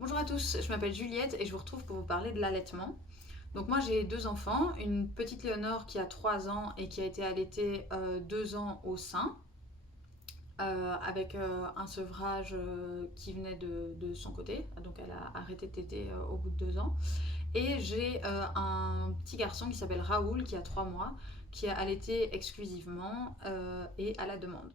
Bonjour à tous, je m'appelle Juliette et je vous retrouve pour vous parler de l'allaitement. Donc moi j'ai deux enfants, une petite Léonore qui a 3 ans et qui a été allaitée 2 ans au sein, avec un sevrage qui venait de son côté, donc elle a arrêté de téter au bout de 2 ans. Et j'ai un petit garçon qui s'appelle Raoul qui a 3 mois, qui a allaité exclusivement et à la demande.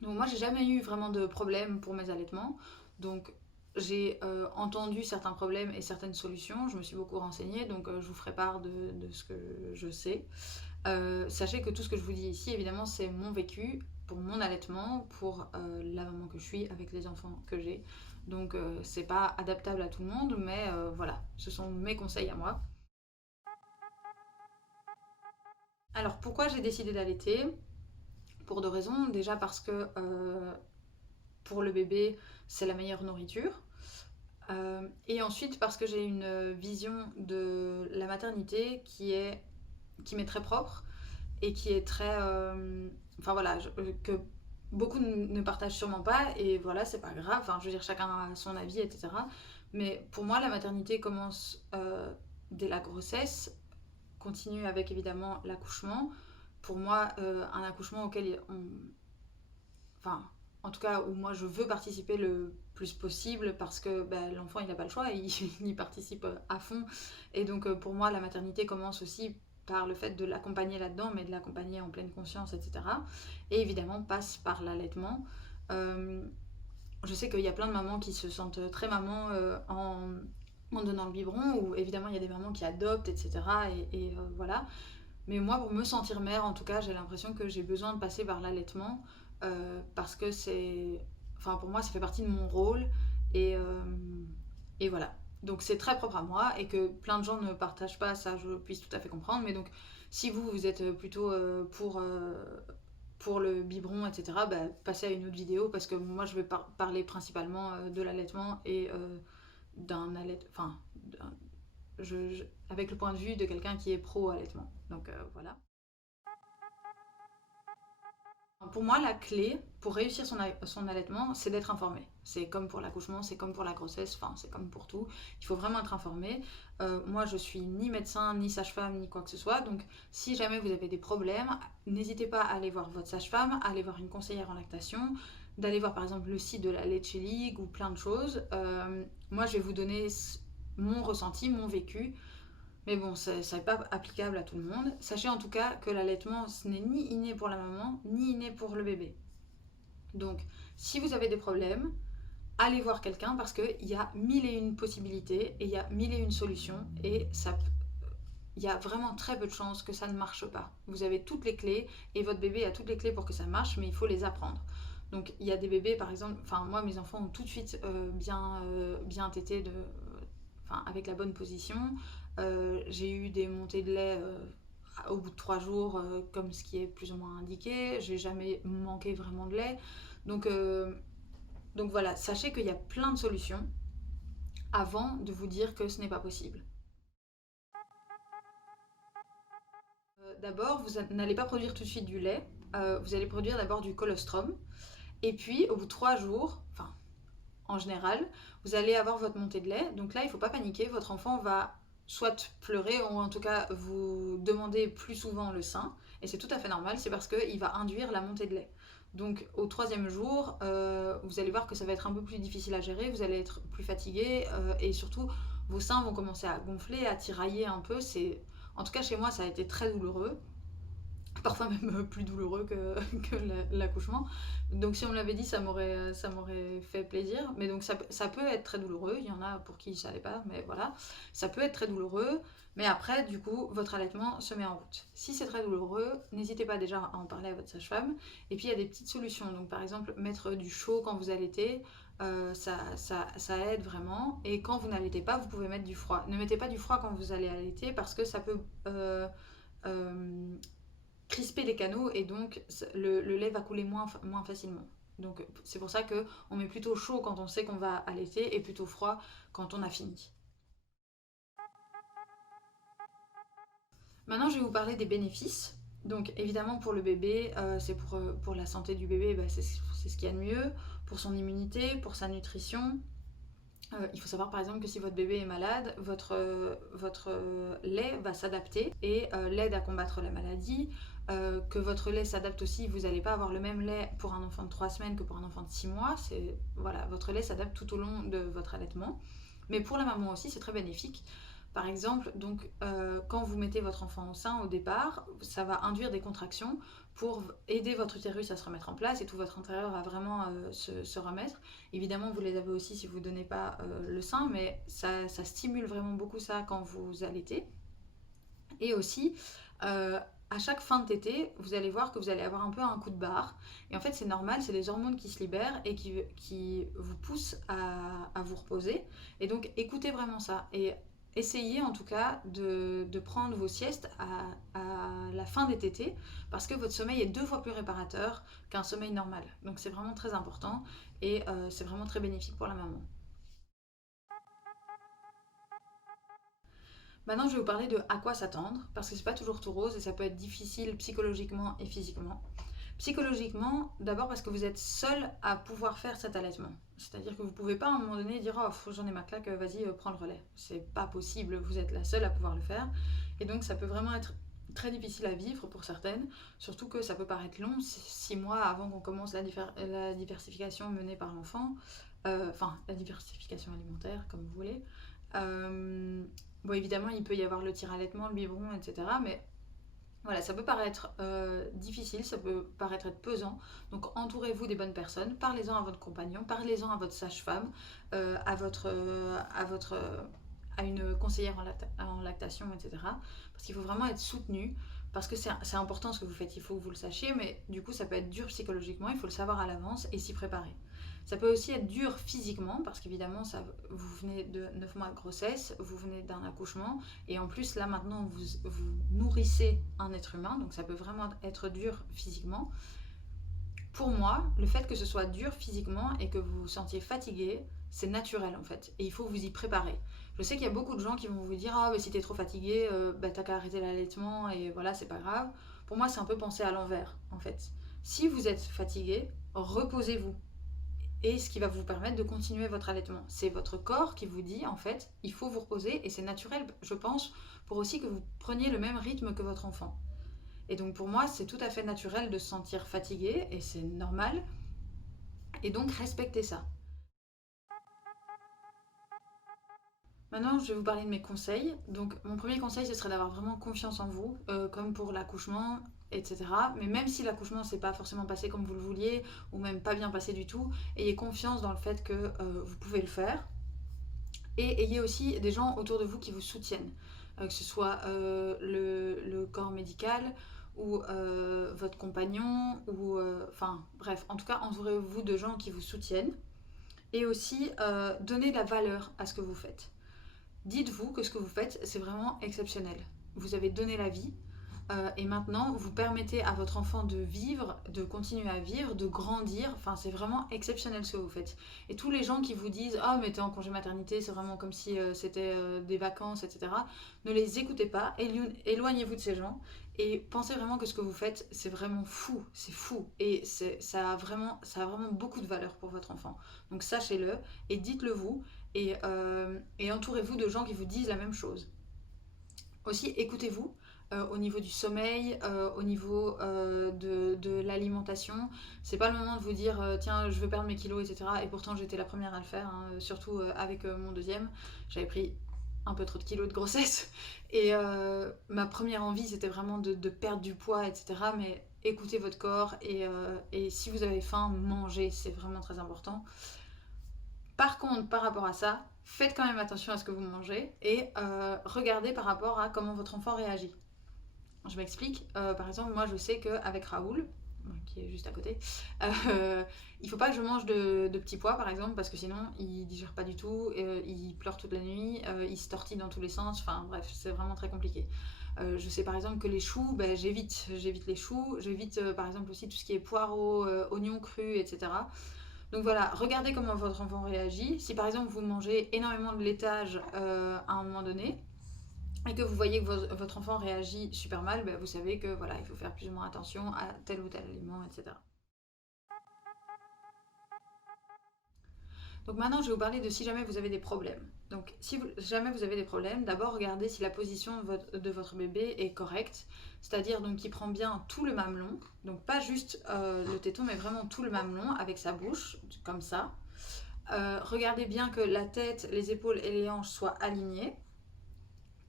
Donc moi j'ai jamais eu vraiment de problème pour mes allaitements. Donc j'ai entendu certains problèmes et certaines solutions. Je me suis beaucoup renseignée, donc je vous ferai part de ce que je sais. Sachez que tout ce que je vous dis ici, évidemment, c'est mon vécu pour mon allaitement, pour la maman que je suis, avec les enfants que j'ai. Donc c'est pas adaptable à tout le monde, mais voilà, ce sont mes conseils à moi. Alors pourquoi j'ai décidé d'allaiter? Pour deux raisons. Déjà parce que pour le bébé, c'est la meilleure nourriture. Et ensuite parce que j'ai une vision de la maternité qui m'est très propre et qui est très... enfin voilà, que beaucoup ne partagent sûrement pas, et voilà, c'est pas grave, enfin, je veux dire, chacun a son avis, etc. Mais pour moi, la maternité commence dès la grossesse, continue avec évidemment l'accouchement. Pour moi, un accouchement auquel enfin, en tout cas où moi je veux participer le plus possible parce que ben, l'enfant il n'a pas le choix et il y participe à fond. Et donc pour moi la maternité commence aussi par le fait de l'accompagner là-dedans, mais de l'accompagner en pleine conscience, etc. Et évidemment passe par l'allaitement. Euh, je sais qu'il y a plein de mamans qui se sentent très maman en donnant le biberon, ou évidemment il y a des mamans qui adoptent, etc. Et voilà. Mais moi, pour me sentir mère, en tout cas, j'ai l'impression que j'ai besoin de passer par l'allaitement parce que c'est. Enfin, pour moi, ça fait partie de mon rôle et, euh, et voilà. Donc, c'est très propre à moi et que plein de gens ne partagent pas, ça je puisse tout à fait comprendre. Mais donc, si vous êtes plutôt pour le biberon, etc., bah, passez à une autre vidéo parce que moi, je vais parler principalement de l'allaitement et d'un allaitement. Enfin, avec le point de vue de quelqu'un qui est pro-allaitement. Donc voilà. Pour moi, la clé pour réussir son allaitement, c'est d'être informé. C'est comme pour l'accouchement, c'est comme pour la grossesse, enfin, c'est comme pour tout. Il faut vraiment être informé. Moi, je suis ni médecin, ni sage-femme, ni quoi que ce soit. Donc, si jamais vous avez des problèmes, n'hésitez pas à aller voir votre sage-femme, à aller voir une conseillère en lactation, d'aller voir par exemple le site de la Leche League ou plein de choses. Moi, je vais vous donner mon ressenti, mon vécu. Mais bon, ça n'est pas applicable à tout le monde. Sachez en tout cas que l'allaitement, ce n'est ni inné pour la maman, ni inné pour le bébé. Donc, si vous avez des problèmes, allez voir quelqu'un parce qu'il y a mille et une possibilités et il y a mille et une solutions et il y a vraiment très peu de chances que ça ne marche pas. Vous avez toutes les clés et votre bébé a toutes les clés pour que ça marche, mais il faut les apprendre. Donc il y a des bébés, par exemple, enfin moi mes enfants ont tout de suite bien tété enfin, avec la bonne position. J'ai eu des montées de lait au bout de 3 jours, comme ce qui est plus ou moins indiqué. J'ai jamais manqué vraiment de lait. Donc, euh, donc voilà, sachez qu'il y a plein de solutions avant de vous dire que ce n'est pas possible. D'abord, vous n'allez pas produire tout de suite du lait. Vous allez produire d'abord du colostrum. Et puis, au bout de 3 jours, enfin, en général, vous allez avoir votre montée de lait. Donc là, il ne faut pas paniquer. Votre enfant va soit pleurer ou en tout cas vous demander plus souvent le sein. Et c'est tout à fait normal. C'est parce qu'il va induire la montée de lait. Donc au troisième jour, vous allez voir que ça va être un peu plus difficile à gérer. Vous allez être plus fatigué et surtout vos seins vont commencer à gonfler, à tirailler un peu. En tout cas chez moi, ça a été très douloureux, parfois même plus douloureux que l'accouchement. Donc si on me l'avait dit, ça m'aurait fait plaisir. Mais donc ça peut être très douloureux, il y en a pour qui ça l'est pas, mais voilà. Ça peut être très douloureux, mais après, du coup, votre allaitement se met en route. Si c'est très douloureux, n'hésitez pas déjà à en parler à votre sage-femme. Et puis il y a des petites solutions. Donc par exemple, mettre du chaud quand vous allaitez, ça aide vraiment. Et quand vous n'allaitez pas, vous pouvez mettre du froid. Ne mettez pas du froid quand vous allez allaiter parce que ça peut euh, crisper les canaux et donc le lait va couler moins facilement. Donc c'est pour ça qu'on met plutôt chaud quand on sait qu'on va allaiter et plutôt froid quand on a fini. Maintenant je vais vous parler des bénéfices. Donc évidemment pour le bébé, c'est pour la santé du bébé, bah, c'est ce qu'il y a de mieux, pour son immunité, pour sa nutrition. Il faut savoir par exemple que si votre bébé est malade, votre lait va s'adapter et l'aide à combattre la maladie. Que votre lait s'adapte aussi, vous n'allez pas avoir le même lait pour un enfant de 3 semaines que pour un enfant de 6 mois. Voilà, votre lait s'adapte tout au long de votre allaitement. Mais pour la maman aussi, c'est très bénéfique. Par exemple, donc, quand vous mettez votre enfant au sein au départ, ça va induire des contractions pour aider votre utérus à se remettre en place et tout votre intérieur à vraiment se remettre. Évidemment, vous les avez aussi si vous ne donnez pas le sein, mais ça stimule vraiment beaucoup ça quand vous allaitez. Et aussi, à chaque fin de tétée, vous allez voir que vous allez avoir un peu un coup de barre. Et en fait, c'est normal, c'est les hormones qui se libèrent et qui vous poussent à vous reposer. Et donc, écoutez vraiment ça. Et essayez en tout cas de prendre vos siestes à la fin des tétées parce que votre sommeil est 2 fois plus réparateur qu'un sommeil normal. Donc, c'est vraiment très important et c'est vraiment très bénéfique pour la maman. Maintenant, je vais vous parler de à quoi s'attendre, parce que c'est pas toujours tout rose et ça peut être difficile psychologiquement et physiquement. Psychologiquement, d'abord parce que vous êtes seul à pouvoir faire cet allaitement. C'est-à-dire que vous pouvez pas à un moment donné dire oh j'en ai ma claque, vas-y prends le relais. C'est pas possible, vous êtes la seule à pouvoir le faire. Et donc ça peut vraiment être très difficile à vivre pour certaines, surtout que ça peut paraître long, 6 mois avant qu'on commence la diversification menée par l'enfant, enfin la diversification alimentaire comme vous voulez. Euh, Bon, évidemment, il peut y avoir le tir-allaitement, le biberon, etc. Mais voilà, ça peut paraître difficile, ça peut paraître être pesant. Donc, entourez-vous des bonnes personnes. Parlez-en à votre compagnon, parlez-en à votre sage-femme, à une conseillère en lactation, etc. Parce qu'il faut vraiment être soutenu. Parce que c'est important ce que vous faites, il faut que vous le sachiez, mais du coup ça peut être dur psychologiquement, il faut le savoir à l'avance et s'y préparer. Ça peut aussi être dur physiquement, parce qu'évidemment, vous venez de 9 mois de grossesse, vous venez d'un accouchement, et en plus, là maintenant, vous nourrissez un être humain, donc ça peut vraiment être dur physiquement. Pour moi, le fait que ce soit dur physiquement et que vous vous sentiez fatigué, c'est naturel en fait, et il faut vous y préparer. Je sais qu'il y a beaucoup de gens qui vont vous dire ah, mais si t'es trop fatigué, bah, t'as qu'à arrêter l'allaitement et voilà, c'est pas grave. Pour moi, c'est un peu penser à l'envers en fait. Si vous êtes fatigué, reposez-vous et ce qui va vous permettre de continuer votre allaitement. C'est votre corps qui vous dit en fait il faut vous reposer et c'est naturel je pense pour aussi que vous preniez le même rythme que votre enfant. Et donc pour moi c'est tout à fait naturel de se sentir fatigué et c'est normal et donc respectez ça. Maintenant, je vais vous parler de mes conseils. Donc, mon premier conseil, ce serait d'avoir vraiment confiance en vous, comme pour l'accouchement, etc. Mais même si l'accouchement s'est pas forcément passé comme vous le vouliez, ou même pas bien passé du tout, ayez confiance dans le fait que vous pouvez le faire. Et ayez aussi des gens autour de vous qui vous soutiennent, que ce soit le corps médical ou votre compagnon, ou enfin bref, en tout cas entourez-vous de gens qui vous soutiennent. Et aussi donnez de la valeur à ce que vous faites. Dites-vous que ce que vous faites, c'est vraiment exceptionnel. Vous avez donné la vie et maintenant vous permettez à votre enfant de vivre, de continuer à vivre, de grandir. Enfin, c'est vraiment exceptionnel ce que vous faites. Et tous les gens qui vous disent ah mais t'es en congé maternité, c'est vraiment comme si c'était des vacances, etc. Ne les écoutez pas, éloignez-vous de ces gens et pensez vraiment que ce que vous faites, c'est vraiment fou, c'est fou et ça a vraiment beaucoup de valeur pour votre enfant. Donc sachez-le et dites-le vous et entourez-vous de gens qui vous disent la même chose. Aussi, écoutez-vous au niveau du sommeil, au niveau de l'alimentation. C'est pas le moment de vous dire tiens, je veux perdre mes kilos, etc. Et pourtant, j'étais la première à le faire, hein, surtout avec mon deuxième. J'avais pris un peu trop de kilos de grossesse. Et ma première envie, c'était vraiment de perdre du poids, etc. Mais écoutez votre corps et si vous avez faim, mangez. C'est vraiment très important. Par contre, par rapport à ça, faites quand même attention à ce que vous mangez et regardez par rapport à comment votre enfant réagit. Je m'explique. Par exemple, moi, je sais qu'avec Raoul, qui est juste à côté, il faut pas que je mange de petits pois, par exemple, parce que sinon, il digère pas du tout, il pleure toute la nuit, il se tortille dans tous les sens. Enfin, bref, c'est vraiment très compliqué. Je sais par exemple que les choux, ben, j'évite les choux, j'évite par exemple aussi tout ce qui est poireaux, oignons crus, etc. Donc voilà, regardez comment votre enfant réagit. Si par exemple vous mangez énormément de laitage à un moment donné, et que vous voyez que votre enfant réagit super mal, ben, vous savez que voilà, il faut faire plus ou moins attention à tel ou tel aliment, etc. Donc maintenant, je vais vous parler de si jamais vous avez des problèmes. Donc si jamais vous avez des problèmes, d'abord regardez si la position de votre bébé est correcte, c'est-à-dire donc qu'il prend bien tout le mamelon, donc pas juste le téton, mais vraiment tout le mamelon avec sa bouche, comme ça. Regardez bien que la tête, les épaules et les hanches soient alignées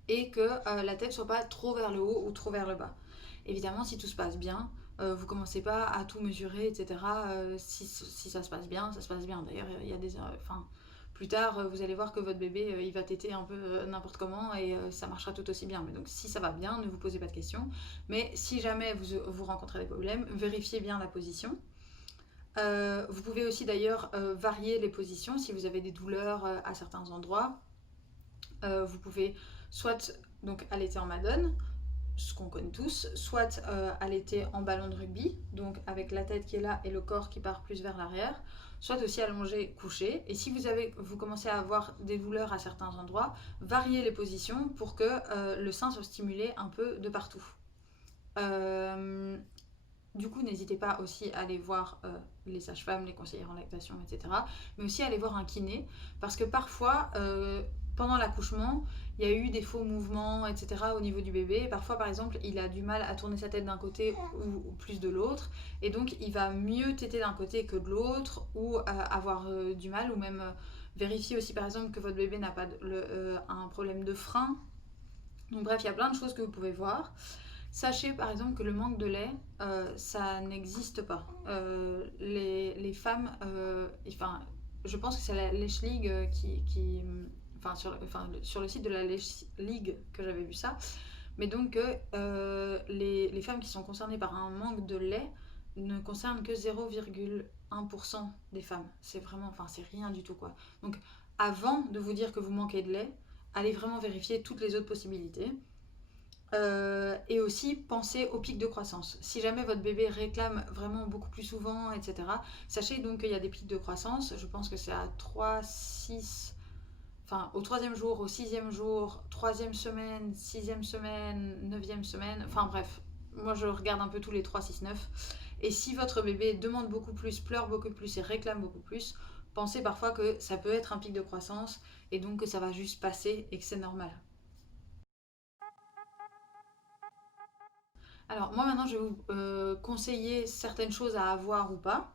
et que la tête soit pas trop vers le haut ou trop vers le bas. Évidemment, si tout se passe bien, vous commencez pas à tout mesurer, etc. Si ça se passe bien, ça se passe bien. D'ailleurs, il y a des... Enfin, plus tard, vous allez voir que votre bébé, il va téter un peu n'importe comment et ça marchera tout aussi bien. Mais donc, si ça va bien, ne vous posez pas de questions. Mais si jamais vous rencontrez des problèmes, vérifiez bien la position. Vous pouvez aussi d'ailleurs varier les positions si vous avez des douleurs à certains endroits. Vous pouvez soit donc allaiter en madone, ce qu'on connaît tous, soit allaiter en ballon de rugby, donc avec la tête qui est là et le corps qui part plus vers l'arrière, soit aussi allongé, couché. Et si vous commencez à avoir des douleurs à certains endroits, variez les positions pour que le sein soit stimulé un peu de partout. Du coup, n'hésitez pas aussi à aller voir les sages-femmes, les conseillères en lactation, etc. Mais aussi à aller voir un kiné, parce que parfois, pendant l'accouchement, il y a eu des faux mouvements, etc. au niveau du bébé. Parfois, par exemple, il a du mal à tourner sa tête d'un côté ou plus de l'autre, et donc il va mieux téter d'un côté que de l'autre, ou avoir du mal, ou même vérifier aussi, par exemple, que votre bébé n'a pas un problème de frein. Donc bref, il y a plein de choses que vous pouvez voir. Sachez par exemple que le manque de lait, ça n'existe pas. Les femmes, enfin, je pense que c'est la Lèche League sur le site de la Lèche League que j'avais vu ça. Mais donc les femmes qui sont concernées par un manque de lait ne concernent que 0,1% des femmes. C'est vraiment, enfin c'est rien du tout quoi. Donc avant de vous dire que vous manquez de lait, allez vraiment vérifier toutes les autres possibilités. Et aussi penser au pic de croissance. Si jamais votre bébé réclame vraiment beaucoup plus souvent, etc., sachez donc qu'il y a des pics de croissance. Je pense que c'est à 3, 6, enfin au troisième jour, au sixième jour, troisième semaine, sixième semaine, neuvième semaine, enfin bref. Moi je regarde un peu tous les 3, 6, 9. Et si votre bébé demande beaucoup plus, pleure beaucoup plus et réclame beaucoup plus, pensez parfois que ça peut être un pic de croissance et donc que ça va juste passer et que c'est normal. Alors moi maintenant je vais vous conseiller certaines choses à avoir ou pas.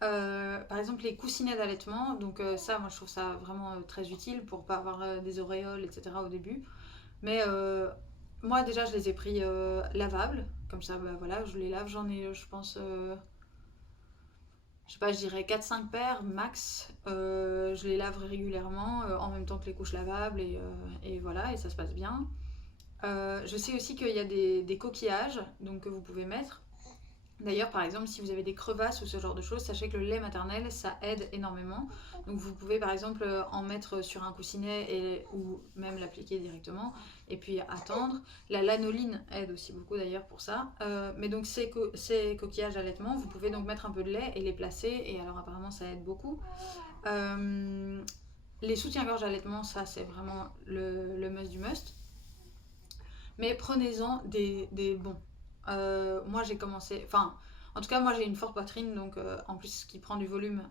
Par exemple les coussinets d'allaitement, donc ça moi je trouve ça vraiment très utile pour pas avoir des auréoles etc. au début. Mais moi déjà je les ai pris lavables, comme ça bah, voilà je les lave, j'en ai je pense, je sais pas je dirais 4-5 paires max. Je les lave régulièrement en même temps que les couches lavables et voilà et ça se passe bien. Je sais aussi qu'il y a des coquillages donc, que vous pouvez mettre. D'ailleurs, par exemple, si vous avez des crevasses ou ce genre de choses, sachez que le lait maternel, ça aide énormément. Donc vous pouvez par exemple en mettre sur un coussinet ou même l'appliquer directement et puis attendre. La lanoline aide aussi beaucoup d'ailleurs pour ça. Mais donc ces coquillages d'allaitement, vous pouvez donc mettre un peu de lait et les placer et alors apparemment ça aide beaucoup. Les soutiens-gorge d'allaitement, ça c'est vraiment le must du must. Mais prenez-en des bons. Moi j'ai commencé, enfin en tout cas moi j'ai une forte poitrine donc en plus qui prend du volume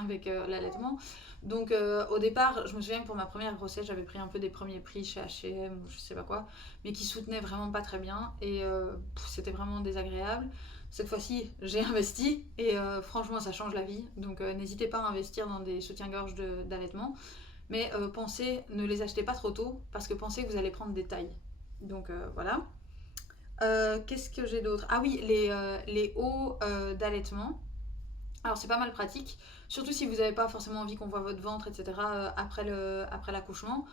avec l'allaitement. Donc au départ je me souviens que pour ma première grossesse j'avais pris un peu des premiers prix chez H&M ou je sais pas quoi, mais qui soutenaient vraiment pas très bien et c'était vraiment désagréable. Cette fois-ci j'ai investi et franchement ça change la vie. Donc n'hésitez pas à investir dans des soutiens-gorge d'allaitement. Mais pensez, ne les achetez pas trop tôt parce que pensez que vous allez prendre des tailles. Donc voilà. Qu'est-ce que j'ai d'autre? Ah oui, les hauts d'allaitement. Alors c'est pas mal pratique, surtout si vous n'avez pas forcément envie qu'on voit votre ventre, etc. Après l'accouchement.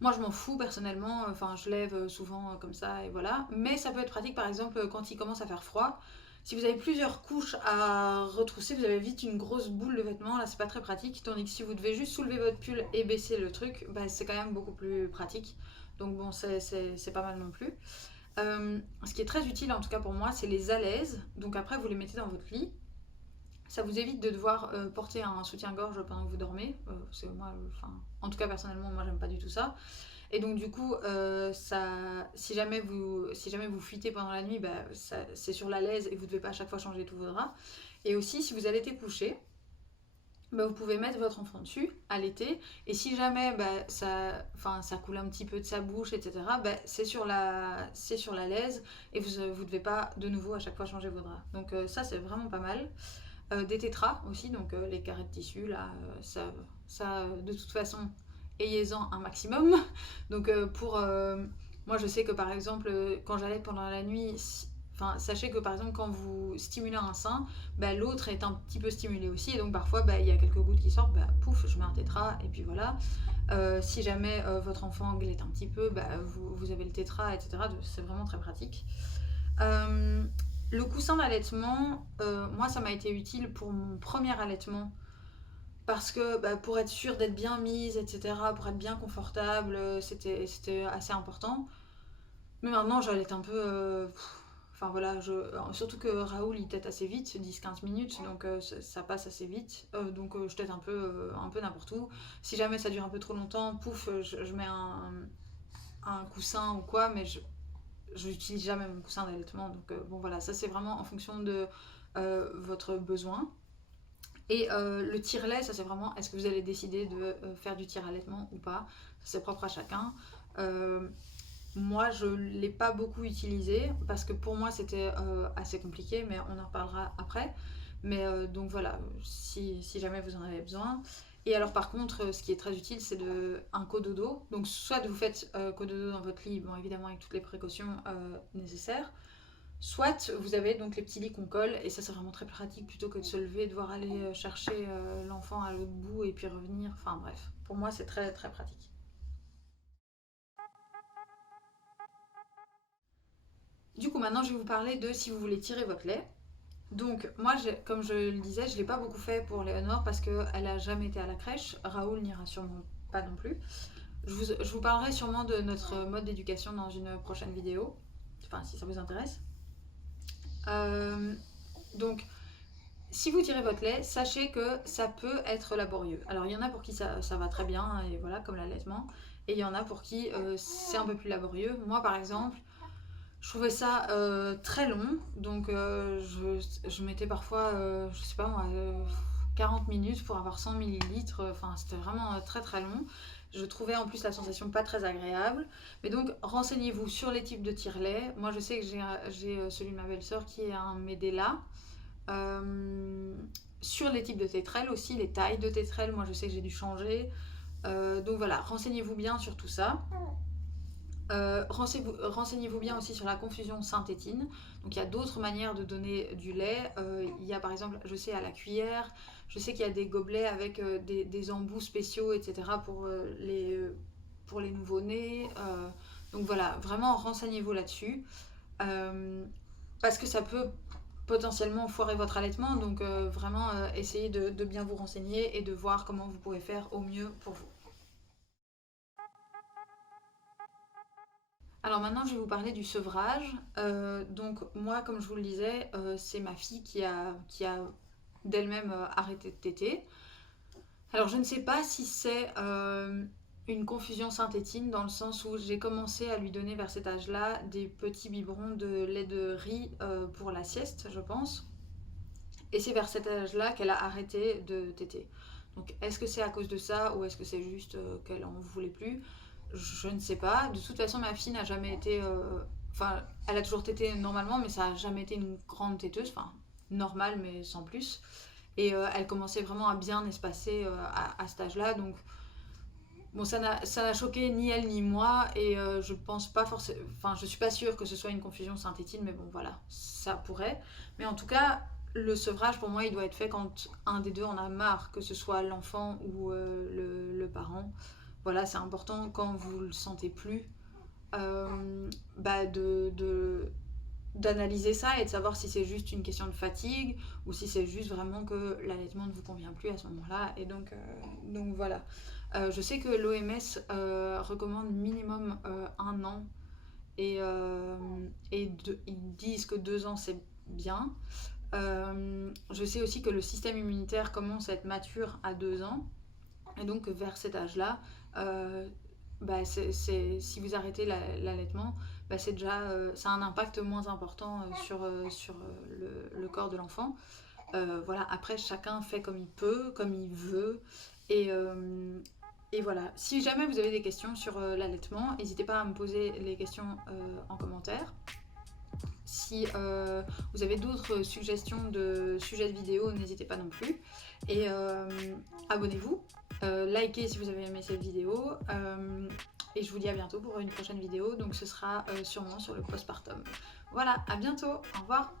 Moi je m'en fous personnellement, enfin je lève souvent comme ça et voilà. Mais ça peut être pratique par exemple quand il commence à faire froid. Si vous avez plusieurs couches à retrousser, vous avez vite une grosse boule de vêtements, là c'est pas très pratique. Tandis que si vous devez juste soulever votre pull et baisser le truc, bah, c'est quand même beaucoup plus pratique. Donc bon, c'est pas mal non plus. Ce qui est très utile en tout cas pour moi, c'est les alaises. Donc après vous les mettez dans votre lit. Ça vous évite de devoir porter un soutien-gorge pendant que vous dormez. Parce que moi, en tout cas personnellement, moi j'aime pas du tout ça. Et donc du coup, si jamais vous fuitez pendant la nuit, bah, c'est sur la laise et vous ne devez pas à chaque fois changer tous vos draps. Et aussi, si vous allez être couché, bah, vous pouvez mettre votre enfant dessus, allaiter, et si jamais bah, ça coule un petit peu de sa bouche, etc., bah, c'est sur la laise, et vous ne devez pas de nouveau à chaque fois changer vos draps. Donc ça, c'est vraiment pas mal. Des tétras aussi, donc les carrés de tissu, là, de toute façon, ayez-en un maximum. Donc moi je sais que par exemple, quand j'allais pendant la nuit, sachez que par exemple quand vous stimulez un sein, bah, l'autre est un petit peu stimulé aussi, et donc parfois bah, il y a quelques gouttes qui sortent, bah, pouf, je mets un tétra, et puis voilà. Si jamais votre enfant glaite un petit peu, bah, vous avez le tétra, etc. C'est vraiment très pratique. Le coussin d'allaitement, moi ça m'a été utile pour mon premier allaitement parce que bah, pour être sûre d'être bien mise, etc., pour être bien confortable, c'était assez important. Mais maintenant j'allaite un peu. Enfin voilà, surtout que Raoul il tète assez vite, 10-15 minutes, donc ça passe assez vite. Donc je tète un peu n'importe où. Si jamais ça dure un peu trop longtemps, pouf, je mets un coussin ou quoi, mais je n'utilise jamais mon coussin d'allaitement. Donc bon voilà, ça c'est vraiment en fonction de votre besoin. Et le tire-lait, ça c'est vraiment, est-ce que vous allez décider de faire du tire-allaitement ou pas? C'est propre à chacun. Moi, je ne l'ai pas beaucoup utilisé parce que pour moi c'était assez compliqué, mais on en reparlera après. Mais donc voilà, si jamais vous en avez besoin. Et alors par contre, ce qui est très utile, c'est un cododo. Donc soit vous faites cododo dans votre lit, bon évidemment avec toutes les précautions nécessaires. Soit vous avez donc les petits lits qu'on colle, et ça c'est vraiment très pratique plutôt que de se lever, devoir aller chercher l'enfant à l'autre bout et puis revenir. Enfin bref, pour moi c'est très très pratique. Du coup maintenant je vais vous parler de si vous voulez tirer votre lait. Donc moi comme je le disais, je ne l'ai pas beaucoup fait pour Léonore parce qu'elle n'a jamais été à la crèche. Raoul n'ira sûrement pas non plus. Je vous parlerai sûrement de notre mode d'éducation dans une prochaine vidéo. Enfin si ça vous intéresse. Euh, donc si vous tirez votre lait, sachez que ça peut être laborieux. Alors il y en a pour qui ça va très bien, et voilà, comme l'allaitement. Et il y en a pour qui c'est un peu plus laborieux. Moi par exemple, je trouvais ça très long. Donc je mettais parfois, je sais pas moi, 40 minutes pour avoir 100 millilitres. Enfin c'était vraiment très très long. Je trouvais en plus la sensation pas très agréable. Mais donc renseignez-vous sur les types de tire-lait. Moi je sais que j'ai celui de ma belle-sœur qui est un Medela. Euh, sur les types de tétrelles aussi, les tailles de tétrelles, moi je sais que j'ai dû changer. Donc voilà, renseignez-vous bien sur tout ça. Renseignez-vous bien aussi sur la confusion synthétine. Donc il y a d'autres manières de donner du lait. Il y a par exemple, je sais, à la cuillère. Je sais qu'il y a des gobelets avec des embouts spéciaux, etc. pour les nouveau-nés. Donc voilà, vraiment renseignez-vous là-dessus. Parce que ça peut potentiellement foirer votre allaitement. Donc vraiment essayez de bien vous renseigner et de voir comment vous pouvez faire au mieux pour vous. Alors maintenant, je vais vous parler du sevrage. Donc moi, comme je vous le disais, c'est ma fille qui a d'elle-même arrêté de téter. Alors je ne sais pas si c'est une confusion synthétine dans le sens où j'ai commencé à lui donner vers cet âge-là des petits biberons de lait de riz pour la sieste, je pense. Et c'est vers cet âge-là qu'elle a arrêté de téter. Donc est-ce que c'est à cause de ça ou est-ce que c'est juste qu'elle en voulait plus? Je ne sais pas. De toute façon, ma fille n'a jamais été... Enfin, elle a toujours tété normalement, mais ça n'a jamais été une grande téteuse. Enfin, normale, mais sans plus. Et elle commençait vraiment à bien espacer à cet âge-là. Donc, bon, ça n'a choqué ni elle ni moi. Et je pense pas forcément... Enfin, je suis pas sûre que ce soit une confusion synthétine, mais bon, voilà, ça pourrait. Mais en tout cas, le sevrage, pour moi, il doit être fait quand un des deux en a marre, que ce soit l'enfant ou le parent. Voilà, c'est important quand vous le sentez plus, bah d'analyser ça et de savoir si c'est juste une question de fatigue ou si c'est juste vraiment que l'allaitement ne vous convient plus à ce moment-là. Et donc voilà. Je sais que l'OMS recommande minimum 1 an et ils disent que 2 ans c'est bien. Je sais aussi que le système immunitaire commence à être mature à 2 ans. Et donc vers cet âge-là, si vous arrêtez l'allaitement, c'est déjà, ça a un impact moins important sur le corps de l'enfant. Voilà, après chacun fait comme il peut, comme il veut. Et, euh, et voilà, si jamais vous avez des questions sur l'allaitement, n'hésitez pas à me poser les questions en commentaire. Si vous avez d'autres suggestions de sujets de vidéo, n'hésitez pas non plus. Et abonnez-vous, likez si vous avez aimé cette vidéo. Et je vous dis à bientôt pour une prochaine vidéo. Donc ce sera sûrement sur le postpartum. Voilà, à bientôt, au revoir.